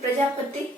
प्रजापति।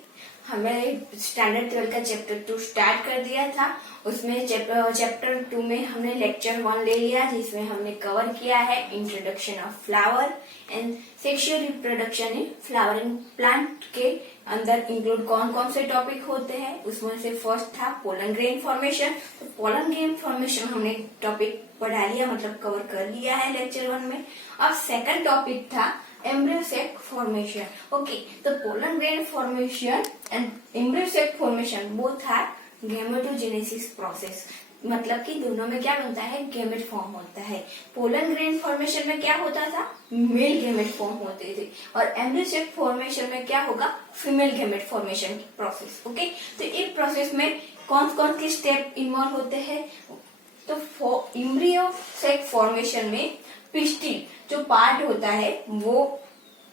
हमें स्टैंडर्ड 12 का chapter 2 start कर दिया था। उसमें चैप्टर 2 में हमने लेक्चर 1 ले लिया, जिसमें हमने कवर किया है introduction of flower and sexual reproduction in flowering plant. के अंदर इंक्लूड कौन कौन से टॉपिक होते हैं, उसमें से फर्स्ट था पोलन ग्रेन फॉर्मेशन। तो पोलन ग्रेन फॉर्मेशन हमने टॉपिक पढ़ा लिया, मतलब कवर कर लिया है लेक्चर 1 में। अब सेकंड टॉपिक था एम्ब्रियो सेक फॉर्मेशन। ओके, तो pollen grain formation and embryo sac formation both are gametogenesis process, मतलब कि दोनों में क्या बनता है, गैमेट फॉर्म होता है। पोलन ग्रेन फॉर्मेशन में क्या होता था, मेल गैमेट फॉर्म होते थे, और एम्ब्रियो सेक फॉर्मेशन में क्या होगा, फीमेल गैमेट फॉर्मेशन की प्रोसेस। ओके, तो इस प्रोसेस में कौन कौन के स्टेप इन्वॉल्व होते हैं। तो एम्ब्रियो सेक फॉर्मेशन में पिस्टिल जो पार्ट होता है वो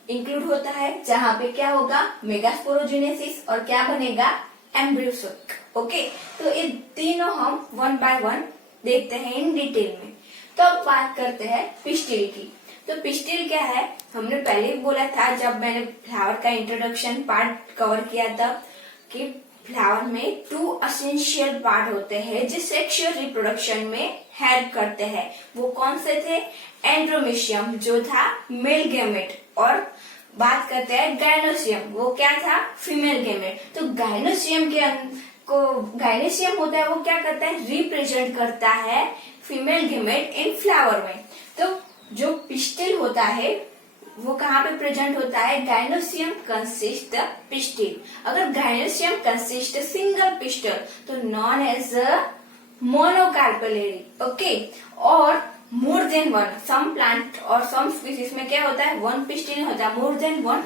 इंक्लूड होता है, जहां पे क्या होगा, मेगास्पोरोजेनेसिस, और क्या बनेगा, एम्ब्रियो सेक। ओके, तो ये तीनों हम 1 बाय 1 देखते हैं इन डिटेल में। तो अब बात करते हैं पिस्टिल की। तो पिस्टिल क्या है, हमने पहले ही बोला था जब मैंने फ्लावर का इंट्रोडक्शन पार्ट कवर किया था कि फ्लावर में 2 एसेंशियल पार्ट होते हैं जो सेक्सुअल रिप्रोडक्शन में हेल्प करते हैं। वो कौन से थे, एंड्रोमेशियम जो था मेल गैमेट, और बात करते हैं गायनोसियम, वो क्या था, फीमेल गैमेट। तो गायनोसियम के गायनोसियम होता है, वो क्या करता है, रिप्रेजेंट करता है फीमेल गैमेट इन फ्लावर में। तो जो पिस्टिल होता है वो कहाँ पे प्रेजेंट होता है, गायनोसियम कंसिस्ट द पिस्टिल। अगर गायनोसियम कंसिस्ट सिंगल पिस्टल तो नॉन एज मोनोकार्पेलरी। ओके, और मोर देन 1, सम प्लांट और सम स्पीसीज में क्या होता है, 1 पिस्टिल होता है, मोर देन 1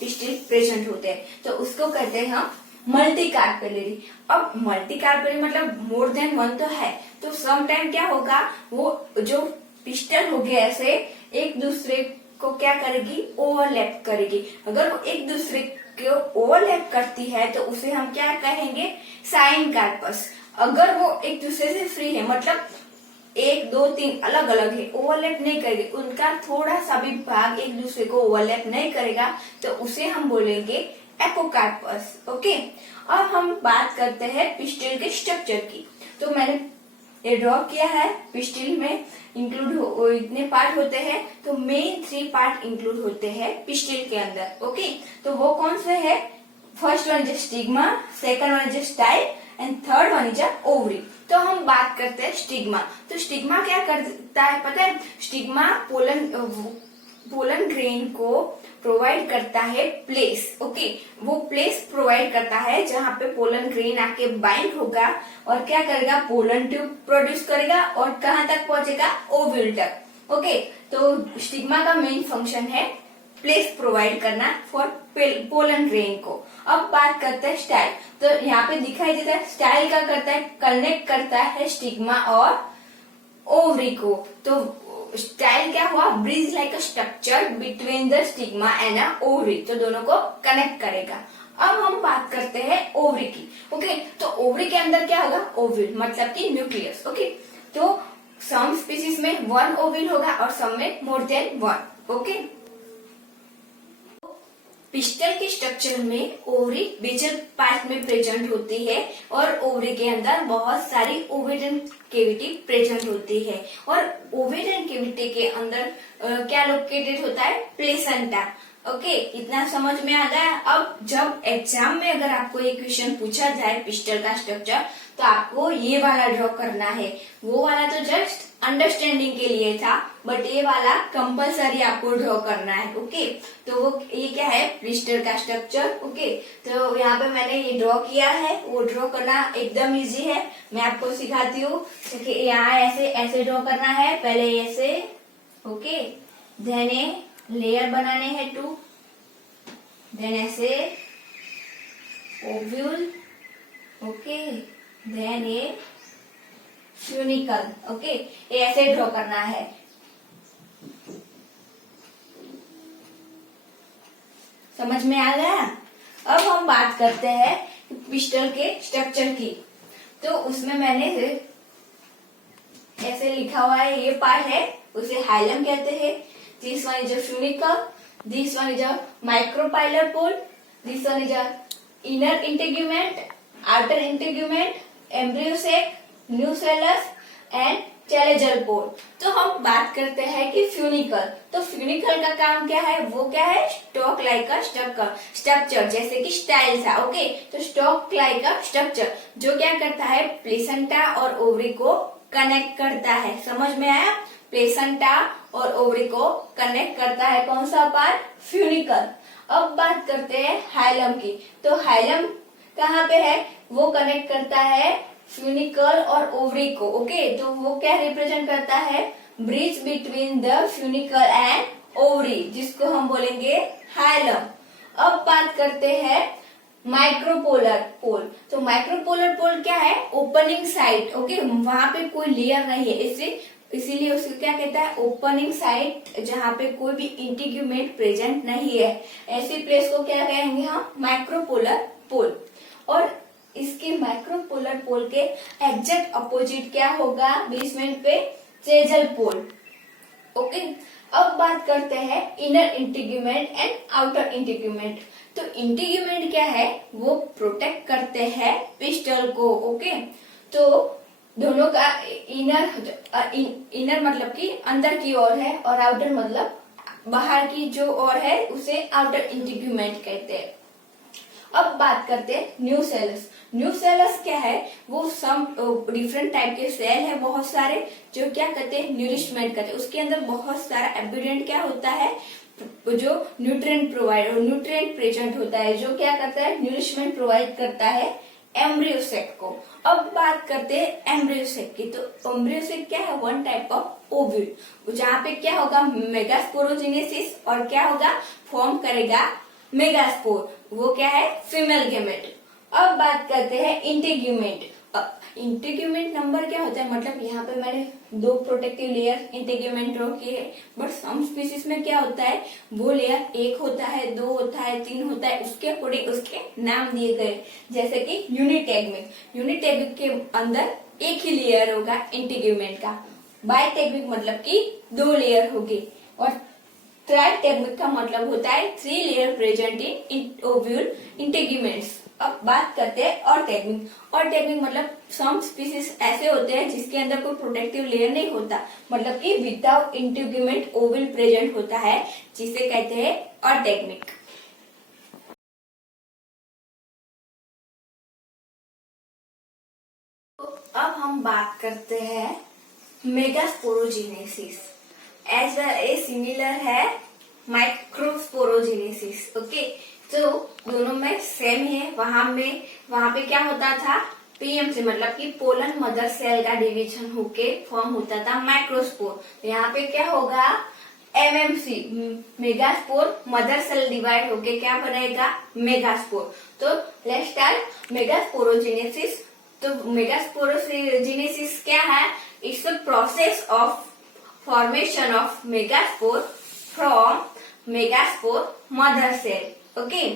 पिस्टिल प्रेजेंट होते हैं, तो उसको कहते हैं हम मल्टी कार्पेलरी। अब मल्टी कार्पेलरी मतलब मोर देन 1 तो है, तो सम टाइम क्या होगा, वो जो पिस्टल होगी ऐसे एक दूसरे को क्या करेगी, ओवरलैप करेगी। अगर वो एक दूसरे को ओवरलैप करती है तो उसे हम क्या कहेंगे, साइन कार्पस। अगर वो एक दूसरे से फ्री है, मतलब 1 2 3 अलग अलग है, ओवरलैप नहीं करेगी, उनका थोड़ा सा भी भाग एक दूसरे को ओवरलैप नहीं करेगा, तो उसे हम बोलेंगे एपोकार्पस। ओके, अब हम बात करते हैं पिस्टिल के स्ट्रक्चर की। तो मैंने ये ड्रॉ किया है, पिस्टिल में इंक्लूड इतने पार्ट होते हैं, तो मेन 3 पार्ट इंक्लूड होते हैं पिस्टिल के अंदर। ओके, तो वो कौन से है, first one is stigma, second one is style and third one is ovary. तो हम बात करते हैं स्टिग्मा। तो स्टिग्मा क्या करता है पता है, स्टिग्मा पोलन ग्रेन को प्रोवाइड करता है प्लेस। ओके, वो प्लेस प्रोवाइड करता है जहां पे पोलन ग्रेन आके बाइंड होगा और क्या करेगा, पोलन ट्यूब प्रोड्यूस करेगा और कहां तक पहुंचेगा, ओव्यूल तक। ओके, तो स्टिग्मा का मेन फंक्शन है प्लेस प्रोवाइड करना फॉर पोलन ग्रेन को। अब बात करते हैं स्टाइल। तो यहाँ पे दिखाई देता है, स्टाइल क्या करता है, कनेक्ट करता है स्टिग्मा और ओवरी को। तो स्टाइल क्या हुआ, bridge like a structure between the stigma and ovary, तो दोनों को कनेक्ट करेगा। अब हम बात करते हैं ओवरी की। ओके, तो ओवरी के अंदर क्या होगा, ओव्यूल मतलब कि न्यूक्लियस। ओके, तो सम स्पीसीज में 1 ओव्यूल होगा और सम में मोर देन 1। ओके, पिस्टल के स्ट्रक्चर में ओवरी बेजल पार्ट में प्रेजेंट होती है, और ओवरी के अंदर बहुत सारी ओवेरियन कैविटी प्रेजेंट होती है, और ओवेरियन कैविटी के अंदर क्या लोकेटेड होता है, प्लेसेंटा। ओके, इतना समझ में आ गया। अब जब एग्जाम में अगर आपको ये क्वेश्चन पूछा जाए पिस्टल का स्ट्रक्चर, तो आपको ये वाला ड्रॉ करना है। वो वाला तो जस्ट अंडरस्टैंडिंग के लिए था, बट ये वाला कंपलसरी आपको ड्रॉ करना है। ओके, तो वो ये क्या है, पिस्टल का स्ट्रक्चर। ओके, तो यहाँ पे मैंने ये ड्रॉ किया है, वो ड्रॉ करना एकदम इजी है, मैं आपको सिखाती हूँ। देखिए यहाँ ऐसे ऐसे ड्रॉ करना है, पहले ऐसे। ओके, देन ये लेयर बनाने हैं 2, देन ऐसे ओव्यूल। ओके, देन ये फ्यूनिकल। ओके, ये ऐसे ड्रॉ करना है। समझ में आ गया। अब हम बात करते हैं पिस्टल के स्ट्रक्चर की। तो उसमें मैंने ऐसे लिखा हुआ है, ये पार्ट है उसे हाइलम कहते हैं। This one is a funicle, this one is a micropylar pole, This one is a inner integument, outer integument, embryo sac, nucellus and chalazal pole. तो हम बात करते हैं कि फ्यूनिकल। तो फ्यूनिकल का काम क्या है? वो क्या है? स्टॉक लाइक का स्ट्रक्चर, जैसे कि स्टाइल था। ओके, तो स्टॉक लाइक का स्ट्रक्चर जो क्या करता है? प्लेसेंटा और ओवरी को कनेक्ट करता है। समझ में आया? प्लेसेंटा और ओवरी को कनेक्ट करता है कौन सा पार्ट? फ्यूनिकल। अब बात करते हैं हाइलम की। तो हाइलम कहाँ पे है? वो कनेक्ट करता है फ्यूनिकल और ओवरी को। ओके, तो वो क्या रिप्रेजेंट करता है? Bridge between the funicle and ovary, जिसको हम बोलेंगे हाइलम। अब बात करते हैं माइक्रोपोलर पोल। तो माइक्रोपोलर पोल क्या है? Opening side. ओके, वहां पे कोई लेयर नहीं है, इसीलिए उसको क्या कहता है? ओपनिंग साइड, जहाँ पे कोई भी इंटीग्यूमेंट प्रेजेंट नहीं है। ऐसी प्लेस को क्या कहेंगे हम? माइक्रोपोलर पोल। और इसके माइक्रोपोलर पोल के एग्जैक्ट अपोजिट क्या होगा बेसमेंट पे? चेजल पोल। ओके, अब बात करते हैं inner integument and outer integument. तो इंटीग्यूमेंट क्या है? वो प्रोटेक्ट करते हैं पिस्टल को। ओके, तो दोनों का इनर मतलब कि अंदर की ओर है और आउटर मतलब बाहर की जो ओर है उसे आउटर इंटीग्यूमेंट कहते हैं। अब बात करते हैं न्यूसेलस। न्यूसेलस क्या है? वो सम डिफरेंट टाइप के सेल है बहुत सारे, जो क्या करते हैं? न्यूरिशमेंट करते हैं। उसके अंदर बहुत सारा एब्यूडेंट क्या होता है? जो न्यूट्रिएंट प्रेजेंट होता है, जो क्या करता है? न्यूरिशमेंट प्रोवाइड करता है एम्ब्रियो सेक को। अब बात करते हैं एम्ब्रियो सेक की। तो एम्ब्रियो सेक क्या है? वन टाइप ऑफ ओव्यूल, जहाँ पे क्या होगा? मेगास्पोरोजेनेसिस, और क्या होगा? फॉर्म करेगा मेगास्पोर। वो क्या है? Female gamete. अब बात करते हैं इंटीग्यूमेंट। इंटीग्यूमेंट नंबर क्या होता है? मतलब यहाँ पे मैंने 2 प्रोटेक्टिव लेयर इंटीग्यूमेंट ड्रॉ किए हैं, बट सम स्पीसीज में क्या होता है? वो लेयर 1 होता है, 2 होता है, 3 होता है, उसके अकॉर्डिंग उसके नाम दिए गए। जैसे कि यूनिटेग्मिक, यूनिटेग्मिक के अंदर एक ही लेयर होगा इंटीग्यूमेंट का। बाइटेग्मिक मतलब कि 2 लेयर होगी, और ट्राइटेग्मिक का मतलब होता है 3 layer present in ovule integuments. अब बात करते हैं ऑर्टेग्मिक। ऑर्टेग्मिक मतलब सम स्पीसीज ऐसे होते हैं जिसके अंदर कोई प्रोटेक्टिव लेयर नहीं होता, मतलब कि विदाउट इंटीग्यूमेंट ओव्यूल प्रेजेंट होता है, जिसे कहते हैं ऑर्टेग्मिक। अब हम बात करते हैं megasporogenesis. As well a similar है माइक्रोस्पोरोजेनेसिस। ओके, तो दोनों में सेम है। वहां पे क्या होता था? पीएमसी मतलब कि पोलन मदर सेल का डिवीजन होके फॉर्म होता था माइक्रोस्पोर। यहाँ पे क्या होगा? MMC, megaspore mother cell divide होके क्या बनेगा? मेगास्पोर। तो लेट्स स्टार्ट मेगास्पोरोजेनेसिस। तो मेगास्पोरोजेनेसिस क्या है? It's the process of formation of megaspore from megaspore mother cell. Okay,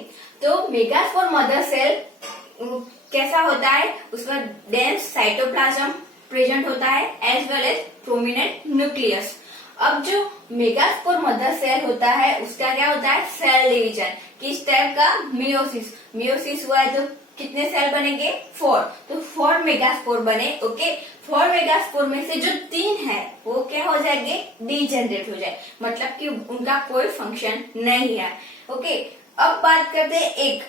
तो मेगास्पोर मदर सेल कैसा होता है? उसमें डेंस साइटोप्लाज्म प्रेजेंट होता है, as well as prominent nucleus. अब जो मेगास्पोर मदर सेल होता है उसका क्या होता है? Cell division. किस टाइप का? मियोसिस। मियोसिस हुआ है तो कितने सेल बनेंगे? 4। तो 4 मेगास्पोर बने। ओके, 4 मेगास्पोर में से जो 3 है वो क्या हो जाएंगे? डीजेनरेट हो जाए, मतलब कि उनका कोई फंक्शन नहीं है। ओके, अब बात करते हैं एक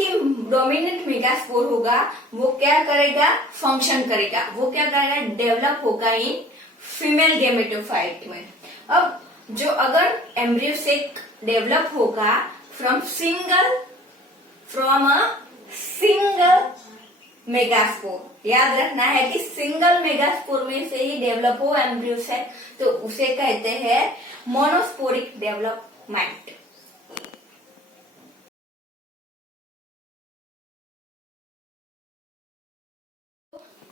ही डोमिनेंट मेगास्पोर होगा, वो क्या करेगा? फंक्शन करेगा। वो क्या करेगा? डेवलप होगा इन फीमेल गेमेटोफाइट में। अब जो अगर एम्ब्रियो सेक डेवलप होगा फ्रॉम अ सिंगल मेगास्पोर, याद रखना है कि सिंगल मेगास्पोर में से ही डेवलप हो एम्ब्रियो सेक, तो उसे कहते हैं मोनोस्पोरिक डेवलपमेंट।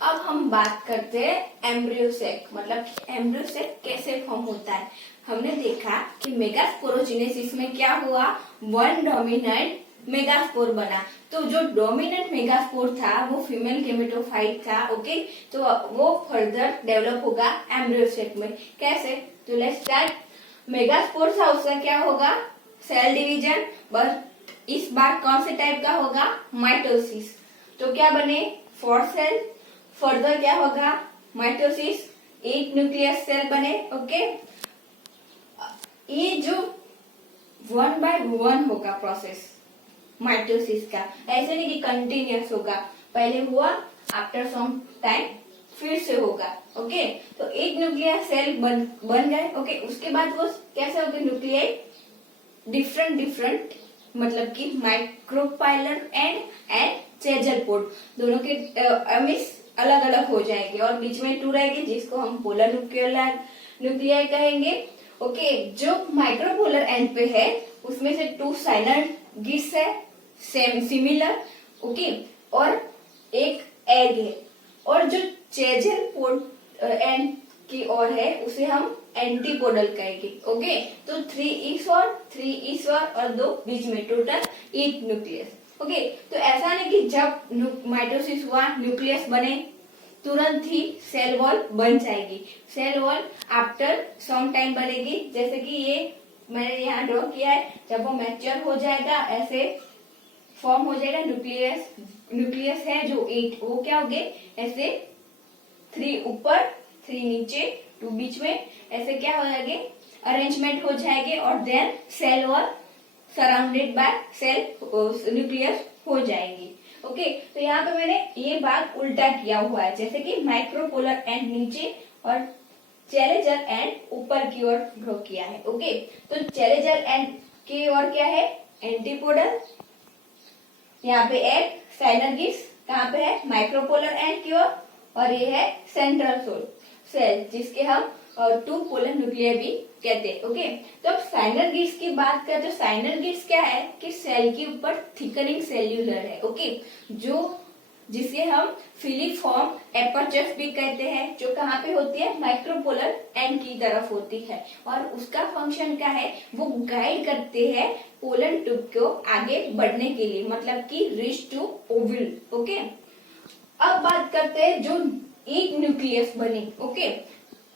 अब हम बात करते हैं एम्ब्रियो सेक, मतलब एम्ब्रियो सेक कैसे फॉर्म होता है। हमने देखा कि मेगास्पोरोजेनेसिस में क्या हुआ? 1 डोमिनेंट मेगास्पोर बना। तो जो डोमिनेंट मेगास्पोर था वो फीमेल गेमेटोफाइट था। ओके, तो वो फर्दर डेवलप होगा एम्ब्रियो सेक में। कैसे? तो लेट्स स्टार्ट। मेगास्पोर था, उसका क्या होगा? Cell division. बट इस बार कौन से टाइप का होगा, माइटोसिस। तो क्या बने, 4 सेल। फर्दर क्या होगा, माइटोसिस 8 न्यूक्लियस सेल बने। ओके, ये जो 1 by 1 होगा प्रोसेस माइटोसिस का, ऐसे नहीं कि कंटिन्यूअस होगा, पहले हुआ आफ्टर सम टाइम फिर से होगा। ओके, तो 8 न्यूक्लियर सेल बन गए। ओके, उसके बाद वो कैसे होंगे, न्यूक्लियाई डिफरेंट मतलब कि माइक्रोपाइलर एंड चेजल पोड दोनों के मीन्स अलग अलग हो जाएंगे और बीच में 2 रहेंगे जिसको हम पोलर न्यूक्लियाई कहेंगे। ओके, जो माइक्रोपोलर एंड पे है उसमें से 2 साइनर्गिड्स है सेम सिमिलर। ओके, और एक एग है, और जो चेजल पोड एंड की ओर है उसे हम एंटीपोडल कहेंगे। ओके, तो 3 इस और 2 बीच में, टोटल 8 न्यूक्लियस। ओके, तो ऐसा नहीं कि जब माइटोसिस हुआ न्यूक्लियस बने तुरंत ही सेल वॉल बन जाएगी। Cell wall after some time बनेगी, जैसे कि ये मैंने यहाँ ड्रॉ किया है। जब वो मैच्योर हो जाएगा ऐसे फॉर्म हो जाएगा न्यूक्लियस है जो 8, वो क्या हो गए ऐसे 3 ऊपर 3 नीचे 2 बीच में, ऐसे क्या हो जाएंगे अरेंजमेंट हो जाएंगे और then cell wall surrounded by cell nucleus हो जाएंगी। ओके, तो यहाँ पे मैंने ये बात उल्टा किया हुआ है, जैसे कि माइक्रोपोलर एंड नीचे और चेलेजर एंड ऊपर की ओर ड्रॉ किया है। ओके, तो चेलेजर एंड की ओर क्या है, एंटीपोडल, यहाँ पे एक साइनर्गिड्स कहाँ पे है, माइक्रोपोलर एंड की ओर, और ये है सेंट्रल सेल जिसके हम 2 पोलर न्यूक्लियर भी कहते हैं। ओके, तो अब साइनर्गिड्स की बात करें तो साइनर्गिड्स क्या है कि सेल के ऊपर थिकनिंग सेल्यूलर है। ओके, जो जिसे हम फिलीफॉर्म एपर्चर्स भी कहते हैं, जो कहाँ पे होती है, माइक्रोपोलर एंड की तरफ होती है, और उसका फंक्शन क्या है, वो गाइड करते हैं पोलर ट्यूब को आगे बढ़ने के लिए, मतलब कि रीच टू ओवल। ओके, अब बात करते हैं जो 8 न्यूक्लियस बनी। ओके,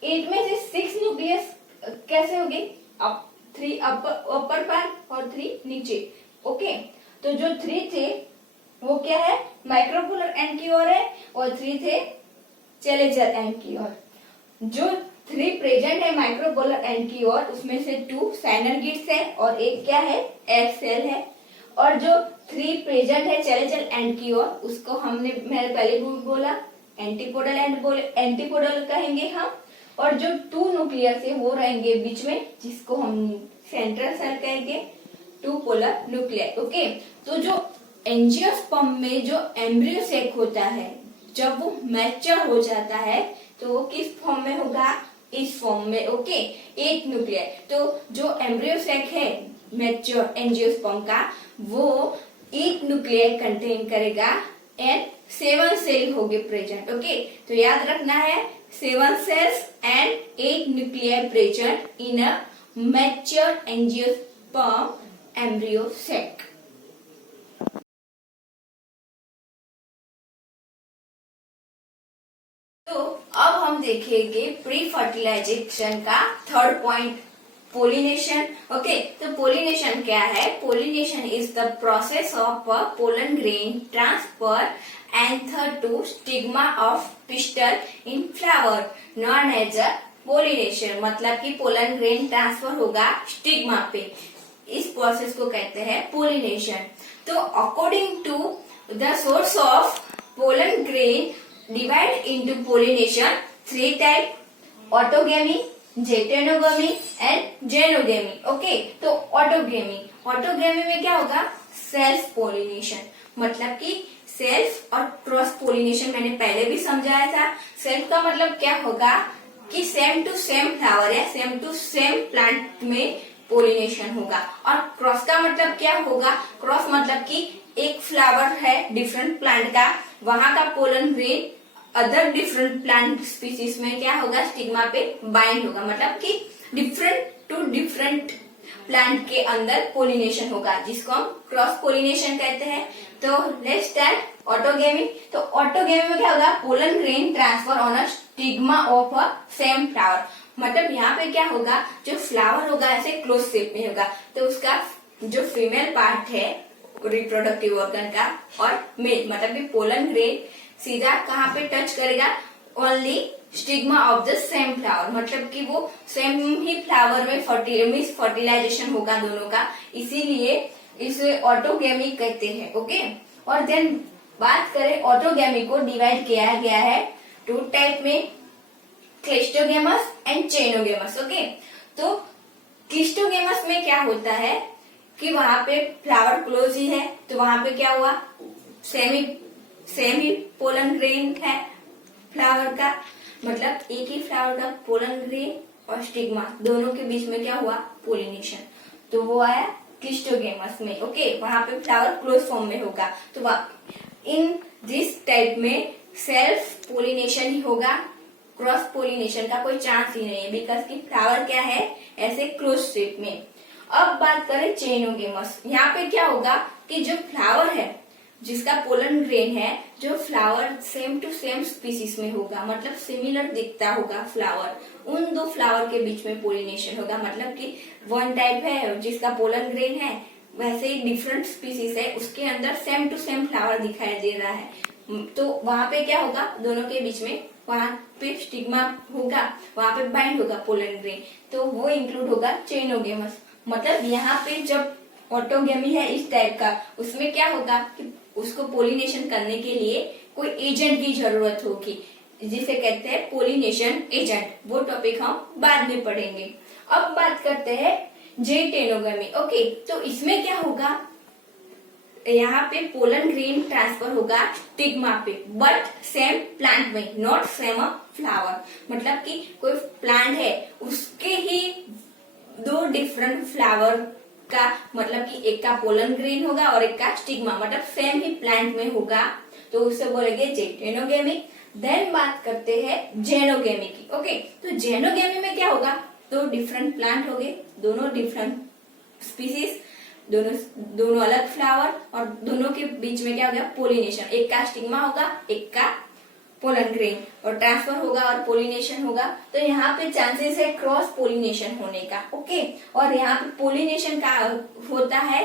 8 में से 6 न्यूक्लियस कैसे होगी, 3 अपर पार्ट और 3 नीचे। ओके, तो जो 3 थे वो क्या है, माइक्रोपोलर एंड की ओर है, और 3 थे चेलेजर एंड की ओर। जो 3 प्रेजेंट है माइक्रोपोलर एंड की ओर, उसमें से 2 साइनर्गिड्स है और एक क्या है, एग सेल है। और जो 3 प्रेजेंट है चेलेजर एंड की ओर, उसको मैंने पहले भी बोला एंटीपोडल एंटीपोडल कहेंगे हम। और जो 2 न्यूक्लियस है वो रहेंगे बीच में, जिसको हम सेंट्रल सेल कहेंगे, 2 पोलर न्यूक्लियर। ओके, तो जो एंजियोस्पर्म में जो एम्ब्रियो सेक होता है, जब वो मैच्योर हो जाता है तो वो किस फॉर्म में होगा, इस फॉर्म में। Okay, 8 nuclear. तो जो एम्ब्रियो सेक है मैच्योर एंजियोस्पर्म का, वो 8 न्यूक्लियर कंटेन करेगा एंड 7 सेल होंगे प्रेजेंट। ओके, तो याद रखना है 7 cells and 8 nuclear present in a mature angiosperm embryo sac. तो अब हम देखेंगे प्री फर्टिलाइजेशन का 3rd पॉइंट, पोलिनेशन। ओके, तो पोलिनेशन क्या है, pollination is the process of pollen grain transfer anther to stigma of pistil in flower known as a pollination, मतलब कि पोलन ग्रेन ट्रांसफर होगा स्टिग्मा पे, इस प्रोसेस को कहते हैं पोलिनेशन। तो according to the source of pollen grain divide into pollination 3 type, autogamy, geitonogamy and xenogamy. Okay, तो ऑटोगेमी में क्या होगा, सेल्फ पोलिनेशन, मतलब कि सेल्फ और क्रॉस पोलिनेशन मैंने पहले भी समझाया था। सेल्फ का मतलब क्या होगा कि सेम टू सेम फ्लावर या सेम टू सेम प्लांट में पोलिनेशन होगा, और क्रॉस का मतलब क्या होगा, क्रॉस मतलब कि एक फ्लावर है डिफरेंट प्लांट का, वहां का pollen grain other different plant species में क्या होगा, स्टिग्मा पे बाइंड होगा, मतलब कि डिफरेंट टू डिफरेंट प्लांट के अंदर पोलिनेशन होगा, जिसको हम क्रॉस पोलिनेशन कहते हैं। तो लेट्स स्टार्ट ऑटोगेमी। तो ऑटोगेमी में क्या होगा, pollen grain transfer on a stigma of a same flower, मतलब यहाँ पे क्या होगा, जो फ्लावर होगा ऐसे क्लोज शेप में होगा, तो उसका जो फीमेल पार्ट है रिप्रोडक्टिव ऑर्गन का, और मेल मतलब कि पोलन ग्रेन सीधा कहाँ पे टच करेगा, only stigma of the same flower, मतलब कि वो सेम ही फ्लावर में फर्टिलाइजेशन होगा दोनों का, इसीलिए इसे ऑटोगेमी कहते हैं। ओके, और देन बात करें ऑटोगेमी को डिवाइड किया गया है टू टाइप में, क्लिस्टोगेमस एंड चेनोगेमस। ओके, तो क्लिस्टोगेमस में क्या होता है कि वहां पे फ्लावर क्लोज ही है, तो वहां पे क्या हुआ, सेम ही पोलन ग्रेन है फ्लावर का, मतलब एक ही फ्लावर का पोलन ग्रेन और स्टिग्मा दोनों के बीच में क्या हुआ, पोलिनेशन, तो वो आया क्लिस्टोगेमस में। ओके, वहां पे फ्लावर क्लोज फॉर्म में होगा, तो इन दिस टाइप में सेल्फ पोलिनेशन ही होगा, क्रॉस पोलिनेशन का कोई चांस ही नहीं है, बिकॉज की फ्लावर क्या है, ऐसे क्लोज शेप में। अब बात करें चेनोगेमस, यहाँ पे क्या होगा कि जो फ्लावर है जिसका पोलन ग्रेन है, जो flower same to same species में होगा, मतलब सिमिलर दिखता होगा फ्लावर, उन दो फ्लावर के बीच में पोलिनेशन होगा, मतलब कि वन टाइप है जिसका पोलन ग्रेन है, वैसे ही डिफरेंट स्पीसीज है उसके अंदर सेम टू सेम फ्लावर दिखाई दे रहा है, तो वहां पे क्या होगा, दोनों के बीच में वहां पे स्टिग्मा होगा, वहां पे बाइंड होगा पोलन ग्रेन, तो वो इंक्लूड होगा चेनोगेमस। मतलब यहाँ पे जब ऑटोगेमी है इस टाइप का, उसमें क्या होगा कि उसको पोलिनेशन करने के लिए कोई एजेंट की जरूरत होगी, जिसे कहते हैं पोलिनेशन एजेंट, वो टॉपिक हम बाद में पढ़ेंगे। अब बात करते हैं जेटेनोगेमी। ओके, तो इसमें क्या होगा, यहाँ पे पोलन ग्रेन ट्रांसफर होगा स्टिग्मा पे, बट सेम प्लांट में, नॉट सेम अ फ्लावर, मतलब कि कोई प्लांट है उसके ही दो डिफरेंट फ्लावर का, मतलब कि एक का पोलन ग्रेन होगा और एक का स्टिग्मा, मतलब सेम ही प्लांट में होगा, तो उससे बोलेंगे जेटेनोगेमी। देन बात करते हैं जेनोगेमी की। ओके, तो जेनोगेमी में क्या होगा, दो डिफरेंट प्लांट हो गए, दोनों डिफरेंट स्पीसीज, दोनों अलग फ्लावर, और दोनों के बीच में क्या हो गया, पोलिनेशन, एक का स्टिग्मा होगा एक का पोलन ग्रेन, और ट्रांसफर होगा और पोलिनेशन होगा, तो यहाँ पे चांसेस है क्रॉस पोलिनेशन होने का। ओके, और यहाँ पे पोलिनेशन का होता है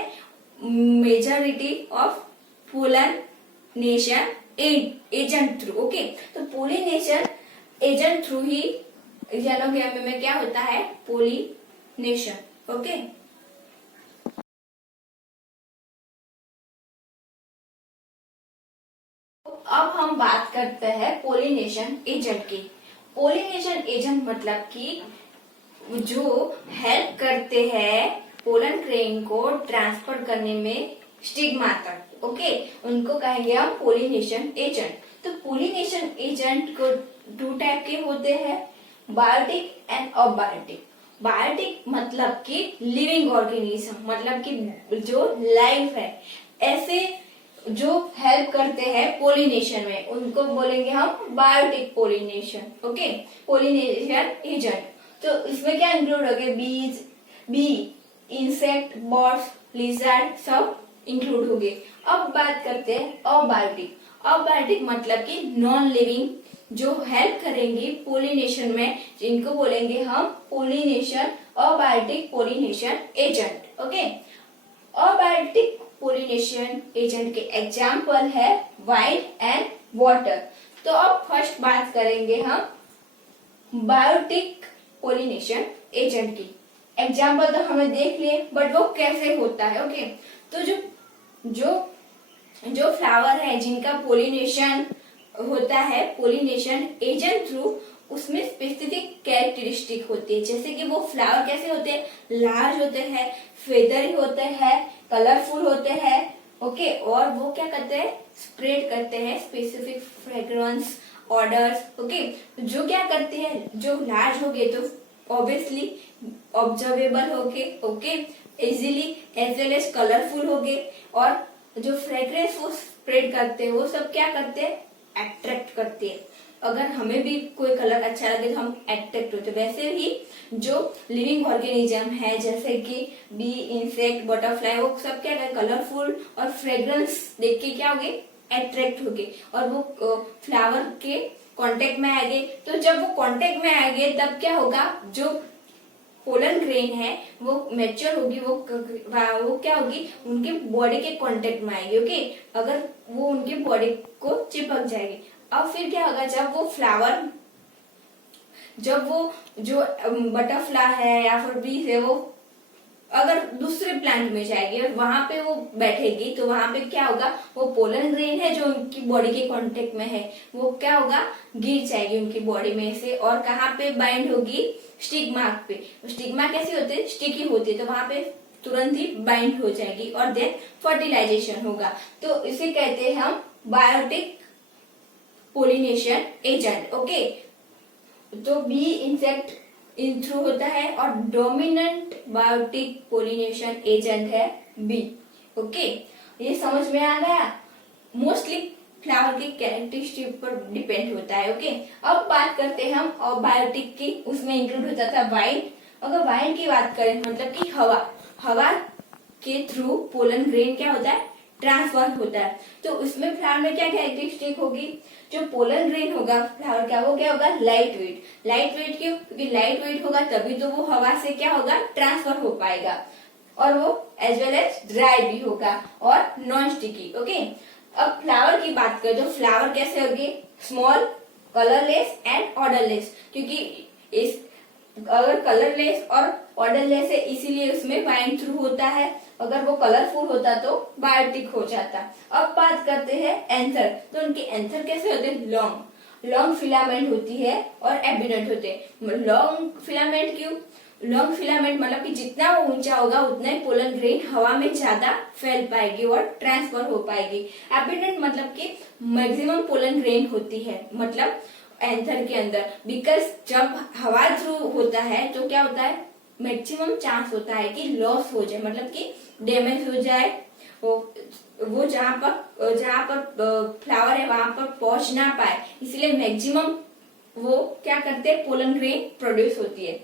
majority of pollination agent through. Okay, तो पोलिनेशन एजेंट थ्रू ही जेनोगेमी में क्या होता है, पोलिनेशन। ओके, अब हम बात करते हैं पोलिनेशन एजेंट की। पोलिनेशन एजेंट मतलब कि जो हेल्प करते हैं पोलन ग्रेन को ट्रांसफर करने में स्टिग्मा तक। ओके, उनको कहेंगे हम पोलिनेशन एजेंट। तो पोलिनेशन एजेंट को दो टाइप के होते हैं, बायोटिक एंड अबायोटिक। बायोटिक मतलब कि लिविंग ऑर्गेनिज्म, मतलब कि जो लाइफ है, ऐसे जो हेल्प करते हैं पोलिनेशन में, उनको बोलेंगे हम biotic pollination. Okay, pollination agent. तो इसमें क्या इंक्लूड हो गए, bees, bee, insect, birds, lizard, सब इंक्लूड हो गए। अब बात करते हैं अबायोटिक। अबायोटिक मतलब कि नॉन लिविंग, जो हेल्प करेंगी पोलिनेशन में, जिनको बोलेंगे हम pollination abiotic pollination agent. Okay, abiotic pollination agent के एग्जाम्पल है वाइन एंड वाटर। तो अब फर्स्ट बात करेंगे हम बायोटिक पोलिनेशन एजेंट की। एग्जाम्पल तो हमें देख लिए, बट वो कैसे होता है। ओके, तो जो फ्लावर है जिनका पोलिनेशन होता है पोलिनेशन एजेंट थ्रू, उसमें स्पेसिफिक कैरेक्टरिस्टिक होती है, जैसे कि वो फ्लावर कैसे होते हैं, लार्ज होते हैं, फेदरी होते हैं, कलरफुल होते हैं। ओके, और वो क्या करते हैं, स्प्रेड करते हैं स्पेसिफिक फ्रेग्रेंस ऑर्डर्स। ओके, जो क्या करते हैं, जो लार्ज हो गए तो ऑब्वियसली ऑब्जर्वेबल हो गए, okay, easily as well as colourful हो गए, और जो फ्रेग्रेंस वो स्प्रेड करते हैं वो सब क्या करते हैं, अट्रैक्ट करते हैं। अगर हमें भी कोई कलर अच्छा लगे तो हम अट्रैक्ट होते हैं, वैसे ही जो लिविंग ऑर्गेनिज्म है जैसे कि बी, इंसेक्ट, बटरफ्लाई, वो सब क्या है, कलरफुल और फ्रेग्रेंस देख के क्या हो गए, अट्रैक्ट हो गए, और वो फ्लावर के कांटेक्ट में आएंगे। तो जब वो कांटेक्ट में आएंगे तब क्या होगा, जो पोलन ग्रेन है वो मैच्योर होगी, वो क्या होगी, उनके बॉडी के कांटेक्ट में आएगी। ओके, अगर वो उनके बॉडी को चिपक जाएगी। अब फिर क्या होगा, जब वो फ्लावर, जब वो जो बटरफ्लाई है या फिर बी है वो अगर दूसरे प्लांट में जाएगी और वहां पे वो बैठेगी, तो वहां पे क्या होगा, वो पोलन ग्रेन है जो उनकी बॉडी के कांटेक्ट में है वो क्या होगा, गिर जाएगी उनकी बॉडी में से, और कहाँ पे बाइंड होगी, स्टिग्मा पे। स्टिग्मा कैसी होती है, स्टिकी होती है, तो वहां पे तुरंत ही बाइंड हो जाएगी और देन फर्टिलाइजेशन होगा। तो इसे कहते हैं हम बायोटिक पोलिनेशन एजेंट। ओके, तो बी इंसेक्ट थ्रू होता है और डोमिनेंट बायोटिक पोलिनेशन एजेंट है बी। ओके, ये समझ में आ गया। मोस्टली फ्लावर की कैरेक्टरिस्टिक पर डिपेंड होता है। ओके, अब बात करते हैं हम और बायोटिक की, उसमें इंक्लूड होता था वाइंड। अगर वाइंड की बात करें मतलब कि हवा के थ्रू पोलन ग्रेन क्या होता है, ट्रांसफर होता है। तो उसमें फ्लावर में क्या कैरेक्टरिस्टिक होगी, जो पोलन ग्रेन होगा फ्लावर का वो क्या होगा, लाइट वेट। लाइट वेट क्यों, क्योंकि लाइट वेट होगा तभी तो वो हवा से क्या होगा, ट्रांसफर हो पाएगा, और वो एज वेल एज ड्राई भी होगा और नॉन स्टिकी। ओके, अब फ्लावर की बात करें तो फ्लावर कैसे होगी, स्मॉल, कलरलेस एंड ऑर्डरलेस। क्योंकि इस अगर कलरलेस और ऑर्डरलेस है इसीलिए उसमें वाइंड थ्रू होता है, अगर वो कलरफुल होता तो बायोटिक हो जाता। अब बात करते हैं एंथर। तो उनके एंथर कैसे होते हैं, लॉन्ग फिलामेंट होती है और एबिडेंट होते हैं। लॉन्ग फिलामेंट क्यों, लॉन्ग फिलामेंट मतलब कि जितना वो ऊंचा होगा उतना ही पोलन ग्रेन हवा में ज्यादा फैल पाएगी और ट्रांसफर हो पाएगी। एबिडेंट मतलब कि मैक्सिमम पोलन ग्रेन होती है, मतलब एंथर के अंदर, बिकॉज जब हवा थ्रू होता है तो क्या होता है, मैक्सिमम चांस होता है कि लॉस हो जाए, मतलब कि डैमेज हो जाए, वो जहाँ पर फ्लावर है वहां पर पहुंच ना पाए, इसलिए मैक्सिमम वो क्या करते हैं, पोलन ग्रेन प्रोड्यूस होती है।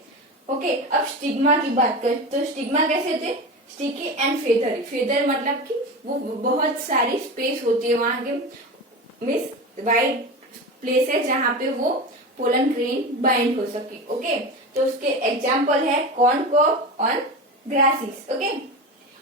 ओके, अब स्टिग्मा की बात करें तो स्टिग्मा कैसे होते हैं, स्टिकी एंड फेदर। फेदर मतलब कि वो बहुत सारी स्पेस होती है वहां के, मीन्स वाइड प्लेस है जहाँ पे वो पोलन ग्रेन बाइंड हो सके। ओके, तो उसके एग्जाम्पल है कॉर्न कॉब और ग्रासेस। ओके,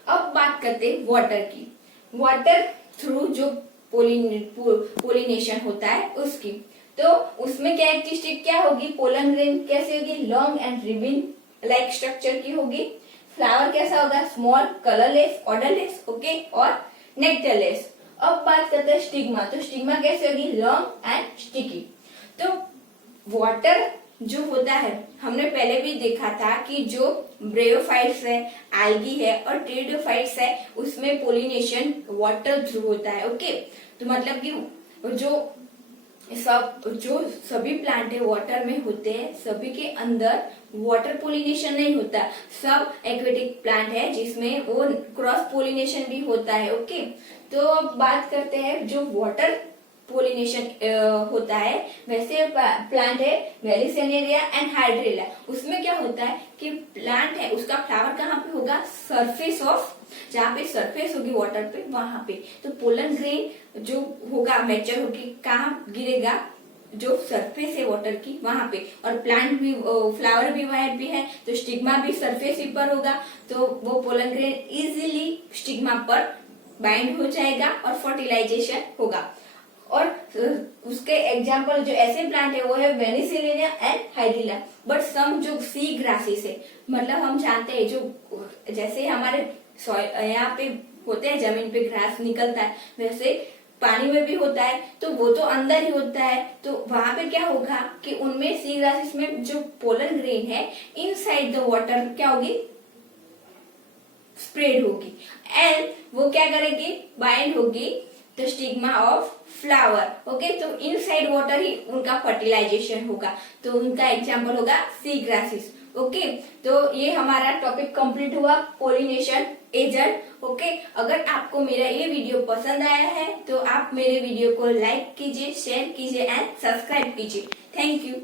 अब बात करते हैं वाटर की। वाटर थ्रू जो पोलिनेशन होता है उसकी, तो उसमें कैरेक्टरिस्टिक क्या होगी, पोलन ग्रेन कैसे होगी, long and ribbon like structure की होगी। फ्लावर कैसा होगा, स्मॉल, कलरलेस, ऑर्डरलेस, ओके, और नेक्टरलेस। अब बात करते हैं स्टिग्मा। तो स्टिग्मा कैसे होगी, लॉन्ग एंड स्टिकी। तो वाटर जो होता है, हमने पहले भी देखा था कि जो ब्रेयोफाइट्स है, एल्गी है और टेरिडोफाइट्स है, उसमें पोलिनेशन वाटर थ्रू होता है। ओके, तो मतलब कि जो सभी प्लांट है वाटर में होते हैं, सभी के अंदर वाटर पोलिनेशन नहीं होता। सब एक्वेटिक प्लांट है जिसमें वो क्रॉस पोलिनेशन भी होता है। ओके, तो अब बात करते हैं जो वाटर पोलिनेशन होता है, वैसे प्लांट है मेलिसेनेरिया एंड हाइड्रेला। उसमें क्या होता है कि प्लांट है उसका फ्लावर कहाँ पे होगा, सरफेस ऑफ, जहाँ पे सरफेस होगी वाटर पे वहां पे। तो पोलन ग्रेन जो होगा मैच्योर होगी कहाँ गिरेगा, जो सरफेस है वाटर की वहां पे, और प्लांट भी फ्लावर भी वहां पे है तो स्टिग्मा भी सरफेस ही पर होगा, तो वो पोलन ग्रेन इजीली स्टिग्मा पर बाइंड हो जाएगा और फर्टिलाइजेशन होगा। और उसके एग्जाम्पल जो ऐसे प्लांट है वो है वेनिसिलिया एंड हाइड्रिला। बट सम जो सी ग्रासेस है, मतलब हम जानते हैं जो जैसे हमारे यहाँ पे होते हैं जमीन पे ग्रास निकलता है, वैसे पानी में भी होता है, तो वो तो अंदर ही होता है। तो वहां पे क्या होगा कि उनमें सी ग्रासेस में जो पोलन ग्रेन है इनसाइड द वाटर क्या होगी, स्प्रेड होगी, एंड वो क्या करेगी, बाइंड होगी the stigma of flower. Okay, तो इनसाइड वाटर ही उनका फर्टिलाइजेशन होगा, तो उनका एग्जाम्पल होगा सी ग्रासेस। ओके, तो ये हमारा टॉपिक कंप्लीट हुआ, पोलिनेशन एजेंट। ओके, अगर आपको मेरा ये वीडियो पसंद आया है तो आप मेरे वीडियो को लाइक कीजिए, शेयर कीजिए एंड सब्सक्राइब कीजिए। Thank you.